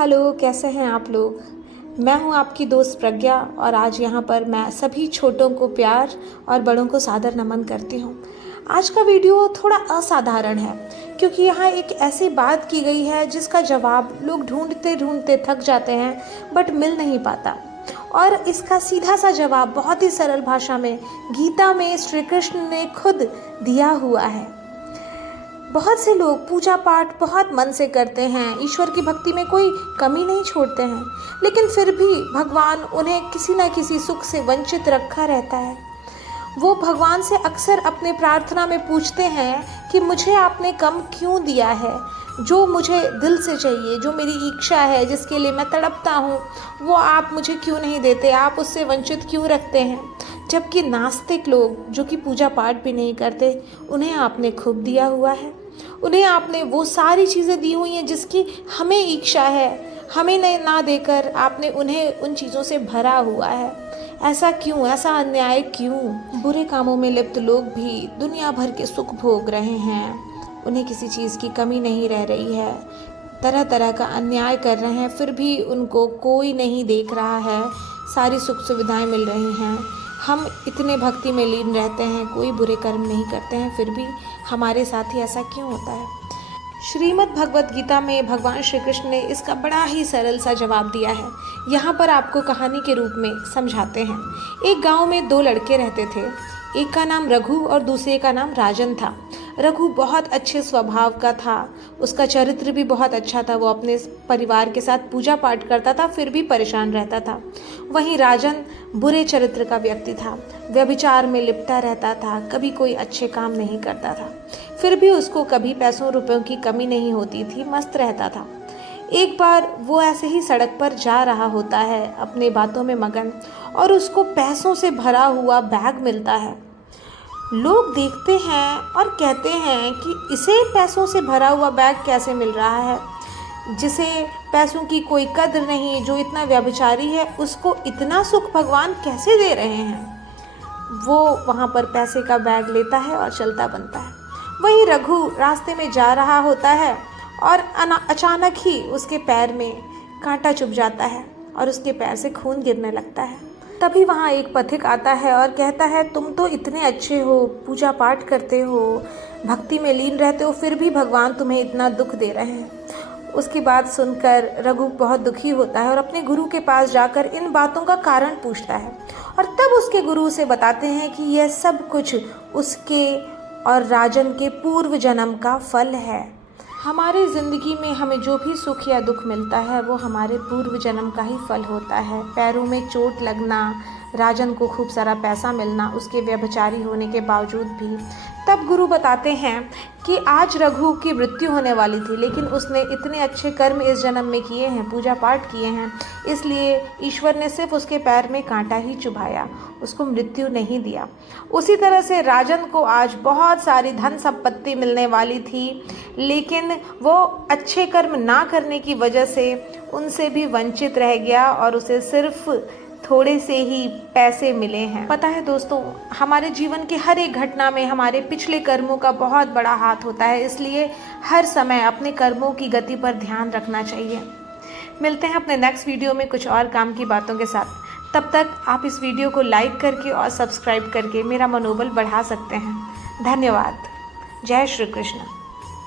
Hello, कैसे हैं आप लोग। मैं हूं आपकी दोस्त प्रज्ञा और आज यहाँ पर मैं सभी छोटों को प्यार और बड़ों को सादर नमन करती हूँ। आज का वीडियो थोड़ा असाधारण है क्योंकि यहाँ एक ऐसी बात की गई है जिसका जवाब लोग ढूंढते ढूंढते थक जाते हैं बट मिल नहीं पाता। और इसका सीधा सा जवाब बहुत ही सरल भाषा में गीता में श्री कृष्ण ने खुद दिया हुआ है। बहुत से लोग पूजा पाठ बहुत मन से करते हैं, ईश्वर की भक्ति में कोई कमी नहीं छोड़ते हैं, लेकिन फिर भी भगवान उन्हें किसी न किसी सुख से वंचित रखा रहता है। वो भगवान से अक्सर अपने प्रार्थना में पूछते हैं कि मुझे आपने कम क्यों दिया है, जो मुझे दिल से चाहिए, जो मेरी इच्छा है, जिसके लिए मैं तड़पता हूँ, वो आप मुझे क्यों नहीं देते, आप उससे वंचित क्यों रखते हैं। जबकि नास्तिक लोग जो कि पूजा पाठ भी नहीं करते, उन्हें आपने खूब दिया हुआ है, उन्हें आपने वो सारी चीज़ें दी हुई हैं जिसकी हमें इच्छा है, हमें ना देकर आपने उन्हें उन चीज़ों से भरा हुआ है। ऐसा क्यों, ऐसा अन्याय क्यों। बुरे कामों में लिप्त लोग भी दुनिया भर के सुख भोग रहे हैं, उन्हें किसी चीज़ की कमी नहीं रह रही है, तरह तरह का अन्याय कर रहे हैं, फिर भी उनको कोई नहीं देख रहा है, सारी सुख सुविधाएं मिल रही हैं। हम इतने भक्ति में लीन रहते हैं, कोई बुरे कर्म नहीं करते हैं, फिर भी हमारे साथ ही ऐसा क्यों होता है। श्रीमद् भगवत गीता में भगवान श्री कृष्ण ने इसका बड़ा ही सरल सा जवाब दिया है। यहाँ पर आपको कहानी के रूप में समझाते हैं। एक गांव में दो लड़के रहते थे, एक का नाम रघु और दूसरे का नाम राजन था। रघु बहुत अच्छे स्वभाव का था, उसका चरित्र भी बहुत अच्छा था, वो अपने परिवार के साथ पूजा पाठ करता था फिर भी परेशान रहता था। वहीं राजन बुरे चरित्र का व्यक्ति था, व्यभिचार में लिपटा रहता था, कभी कोई अच्छे काम नहीं करता था, फिर भी उसको कभी पैसों रुपयों की कमी नहीं होती थी, मस्त रहता था। एक बार वो ऐसे ही सड़क पर जा रहा होता है अपने बातों में मगन, और उसको पैसों से भरा हुआ बैग मिलता है। लोग देखते हैं और कहते हैं कि इसे पैसों से भरा हुआ बैग कैसे मिल रहा है, जिसे पैसों की कोई कद्र नहीं, जो इतना व्यभिचारी है, उसको इतना सुख भगवान कैसे दे रहे हैं। वो वहाँ पर पैसे का बैग लेता है और चलता बनता है। वहीं रघु रास्ते में जा रहा होता है और अचानक ही उसके पैर में कांटा चुभ जाता है और उसके पैर से खून गिरने लगता है। तभी वहाँ एक पथिक आता है और कहता है, तुम तो इतने अच्छे हो, पूजा पाठ करते हो, भक्ति में लीन रहते हो, फिर भी भगवान तुम्हें इतना दुख दे रहे हैं। उसकी बात सुनकर रघु बहुत दुखी होता है और अपने गुरु के पास जाकर इन बातों का कारण पूछता है, और तब उसके गुरु उसे बताते हैं कि यह सब कुछ उसके और राजन के पूर्व जन्म का फल है। हमारी ज़िंदगी में हमें जो भी सुख या दुख मिलता है वो हमारे पूर्व जन्म का ही फल होता है। पैरों में चोट लगना, राजन को खूब सारा पैसा मिलना, उसके व्यभिचारी होने के बावजूद भी। तब गुरु बताते हैं कि आज रघु की मृत्यु होने वाली थी, लेकिन उसने इतने अच्छे कर्म इस जन्म में किए हैं, पूजा पाठ किए हैं, इसलिए ईश्वर ने सिर्फ उसके पैर में कांटा ही चुभाया, उसको मृत्यु नहीं दिया। उसी तरह से राजन को आज बहुत सारी धन संपत्ति मिलने वाली थी, लेकिन वो अच्छे कर्म ना करने की वजह से उनसे भी वंचित रह गया और उसे सिर्फ थोड़े से ही पैसे मिले हैं। पता है दोस्तों, हमारे जीवन के हर एक घटना में हमारे पिछले कर्मों का बहुत बड़ा हाथ होता है, इसलिए हर समय अपने कर्मों की गति पर ध्यान रखना चाहिए। मिलते हैं अपने नेक्स्ट वीडियो में कुछ और काम की बातों के साथ। तब तक आप इस वीडियो को लाइक करके और सब्सक्राइब करके मेरा मनोबल बढ़ा सकते हैं। धन्यवाद। जय श्री कृष्ण।